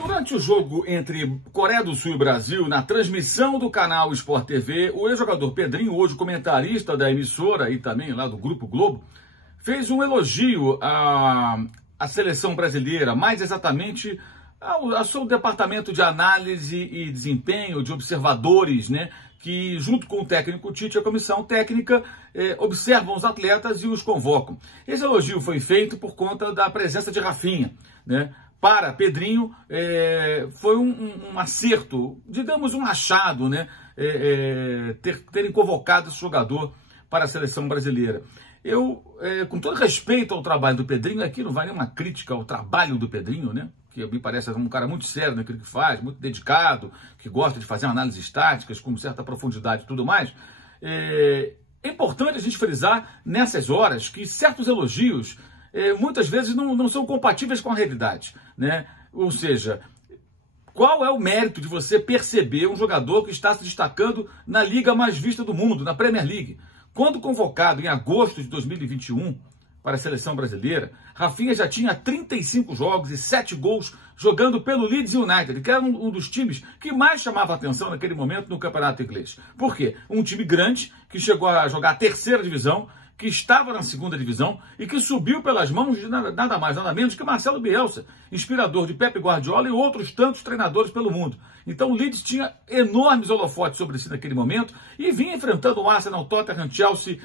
Durante o jogo entre Coreia do Sul e Brasil, na transmissão do canal Sport TV, o ex-jogador Pedrinho, hoje comentarista da emissora e também lá do Grupo Globo, fez um elogio à seleção brasileira, mais exatamente ao seu departamento de análise e desempenho, de observadores, né, que junto com o técnico Tite, a comissão técnica, observam os atletas e os convocam. Esse elogio foi feito por conta da presença de Rafinha, né? Para Pedrinho, foi um acerto, digamos um achado, né? Terem convocado esse jogador para a seleção brasileira. Eu, com todo respeito ao trabalho do Pedrinho, aqui não vai nenhuma crítica ao trabalho do Pedrinho, né? Que me parece um cara muito sério naquilo que faz, muito dedicado, que gosta de fazer análises táticas com certa profundidade e tudo mais. É importante a gente frisar nessas horas que certos elogios muitas vezes não são compatíveis com a realidade, né? Ou seja, qual é o mérito de você perceber um jogador que está se destacando na liga mais vista do mundo, na Premier League? Quando convocado em agosto de 2021 para a seleção brasileira, Rafinha já tinha 35 jogos e 7 gols jogando pelo Leeds United, que era um dos times que mais chamava a atenção naquele momento no campeonato inglês. Por quê? Um time grande, que chegou a jogar a terceira divisão, que estava na segunda divisão e que subiu pelas mãos de nada mais, nada menos que Marcelo Bielsa, inspirador de Pep Guardiola e outros tantos treinadores pelo mundo. Então o Leeds tinha enormes holofotes sobre si naquele momento e vinha enfrentando o Arsenal, Tottenham, Chelsea,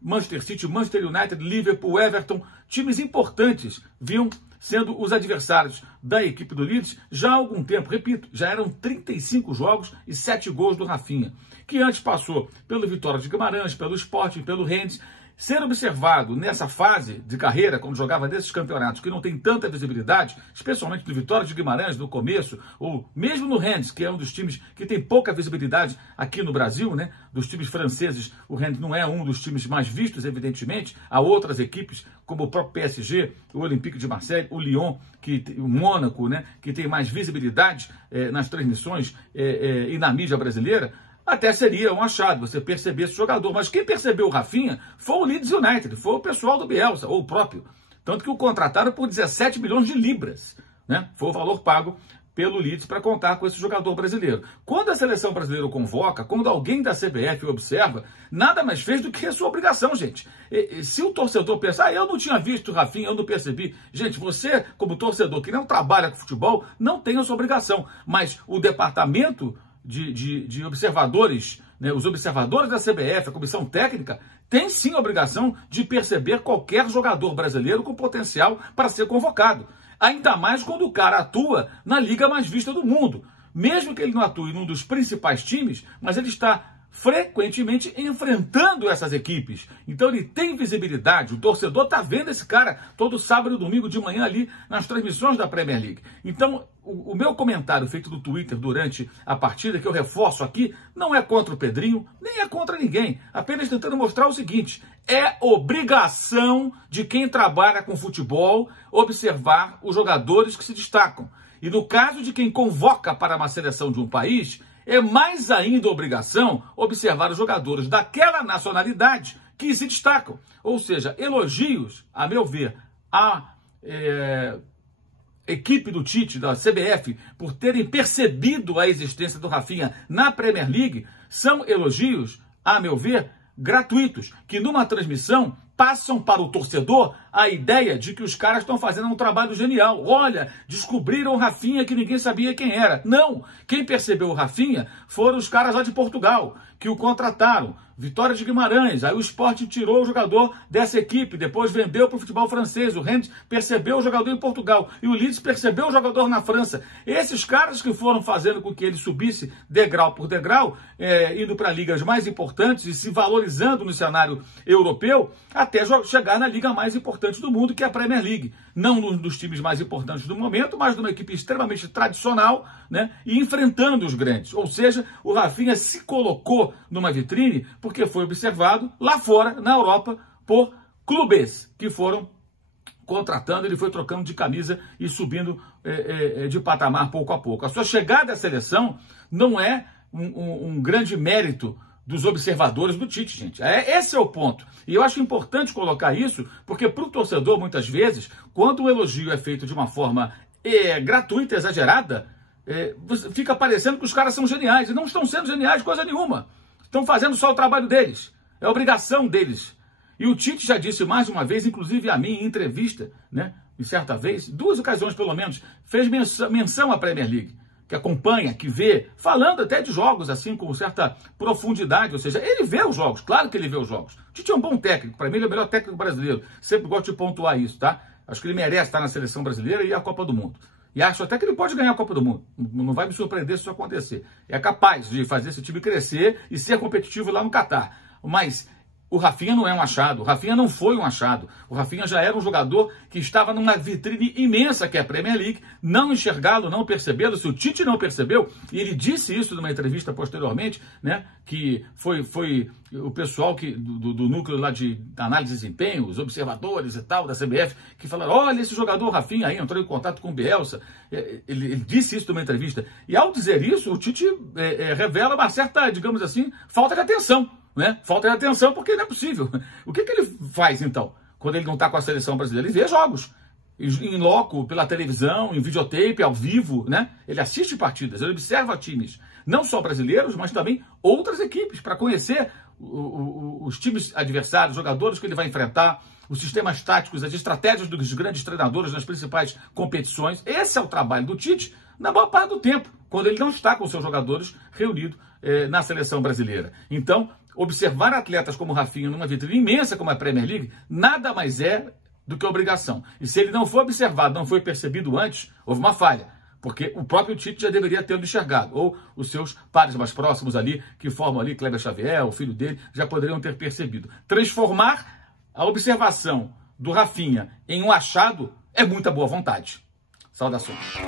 Manchester City, Manchester United, Liverpool, Everton, times importantes vinham sendo os adversários da equipe do Leeds já há algum tempo. Repito, já eram 35 jogos e 7 gols do Rafinha, que antes passou pelo Vitória de Guimarães, pelo Sporting, pelo Rennes. Ser observado nessa fase de carreira, quando jogava desses campeonatos que não tem tanta visibilidade, especialmente do Vitória de Guimarães no começo, ou mesmo no Rennes, que é um dos times que tem pouca visibilidade aqui no Brasil, né? Dos times franceses, o Rennes não é um dos times mais vistos, evidentemente. Há outras equipes, como o próprio PSG, o Olympique de Marseille, o Lyon, o Mônaco, né? Que tem mais visibilidade nas transmissões e na mídia brasileira. Até seria um achado você perceber esse jogador. Mas quem percebeu o Rafinha foi o Leeds United, foi o pessoal do Bielsa, ou o próprio. Tanto que o contrataram por 17 milhões de libras, né? Foi o valor pago pelo Leeds para contar com esse jogador brasileiro. Quando a seleção brasileira o convoca, quando alguém da CBF o observa, nada mais fez do que a sua obrigação, gente. Se o torcedor pensar, eu não tinha visto o Rafinha, eu não percebi. Gente, você, como torcedor que não trabalha com futebol, não tem a sua obrigação. Mas o departamento de observadores, né, os observadores da CBF, a comissão técnica, tem sim a obrigação de perceber qualquer jogador brasileiro com potencial para ser convocado. Ainda mais quando o cara atua na liga mais vista do mundo. Mesmo que ele não atue num dos principais times, mas ele está frequentemente enfrentando essas equipes. Então ele tem visibilidade, o torcedor está vendo esse cara todo sábado e domingo de manhã ali nas transmissões da Premier League. Então o meu comentário feito no Twitter durante a partida, que eu reforço aqui, não é contra o Pedrinho, nem é contra ninguém, apenas tentando mostrar o seguinte: é obrigação de quem trabalha com futebol observar os jogadores que se destacam. E no caso de quem convoca para uma seleção de um país, é mais ainda obrigação observar os jogadores daquela nacionalidade que se destacam. Ou seja, elogios, a meu ver, à equipe do Tite, da CBF, por terem percebido a existência do Rafinha na Premier League, são elogios, a meu ver, gratuitos, que numa transmissão passam para o torcedor a ideia de que os caras estão fazendo um trabalho genial. Olha, descobriram o Rafinha que ninguém sabia quem era. Não, quem percebeu o Rafinha foram os caras lá de Portugal, que o contrataram. Vitória de Guimarães, aí o Sporting tirou o jogador dessa equipe, depois vendeu para o futebol francês, o Rennes percebeu o jogador em Portugal e o Leeds percebeu o jogador na França. Esses caras que foram fazendo com que ele subisse degrau por degrau, indo para ligas mais importantes e se valorizando no cenário europeu, até chegar na liga mais importante do mundo, que é a Premier League. Não um dos times mais importantes do momento, mas de uma equipe extremamente tradicional, né, e enfrentando os grandes. Ou seja, o Rafinha se colocou numa vitrine porque foi observado lá fora, na Europa, por clubes que foram contratando, ele foi trocando de camisa e subindo de patamar pouco a pouco. A sua chegada à seleção não é um grande mérito dos observadores do Tite, gente. Esse é o ponto. E eu acho importante colocar isso, porque para o torcedor, muitas vezes, quando o elogio é feito de uma forma gratuita, exagerada, fica parecendo que os caras são geniais. E não estão sendo geniais coisa nenhuma. Estão fazendo só o trabalho deles. É obrigação deles. E o Tite já disse mais uma vez, inclusive a mim, em entrevista, né, em certa vez, 2 ocasiões pelo menos, fez menção à Premier League, que acompanha, que vê, falando até de jogos assim com certa profundidade, ou seja, ele vê os jogos, claro que ele vê os jogos. O Tite é um bom técnico, para mim ele é o melhor técnico brasileiro, sempre gosto de pontuar isso, tá? Acho que ele merece estar na seleção brasileira e a Copa do Mundo. E acho até que ele pode ganhar a Copa do Mundo, não vai me surpreender se isso acontecer. É capaz de fazer esse time crescer e ser competitivo lá no Catar, mas o Rafinha não é um achado, o Rafinha não foi um achado, o Rafinha já era um jogador que estava numa vitrine imensa que é a Premier League, não enxergá-lo, não percebê-lo, se o Tite não percebeu, e ele disse isso numa entrevista posteriormente, né, que foi o pessoal do núcleo lá de análise de desempenho, os observadores e tal, da CBF, que falaram, olha esse jogador Rafinha aí, entrou em contato com o Bielsa, ele disse isso numa entrevista, e ao dizer isso, o Tite revela uma certa, digamos assim, falta de atenção, né? Falta de atenção porque não é possível. O que ele faz, então, quando ele não está com a seleção brasileira? Ele vê jogos, em loco, pela televisão, em videotape, ao vivo, né? Ele assiste partidas, ele observa times, não só brasileiros, mas também outras equipes, para conhecer os times adversários, os jogadores que ele vai enfrentar, os sistemas táticos, as estratégias dos grandes treinadores nas principais competições. Esse é o trabalho do Tite na maior parte do tempo, quando ele não está com seus jogadores reunidos na seleção brasileira. Então, observar atletas como o Rafinha numa vitrine imensa como a Premier League, nada mais é do que obrigação. E se ele não foi observado, não foi percebido antes, houve uma falha. Porque o próprio Tite já deveria tê-lo enxergado. Ou os seus pares mais próximos ali, que formam ali Kleber Xavier, o filho dele, já poderiam ter percebido. Transformar a observação do Rafinha em um achado é muita boa vontade. Saudações.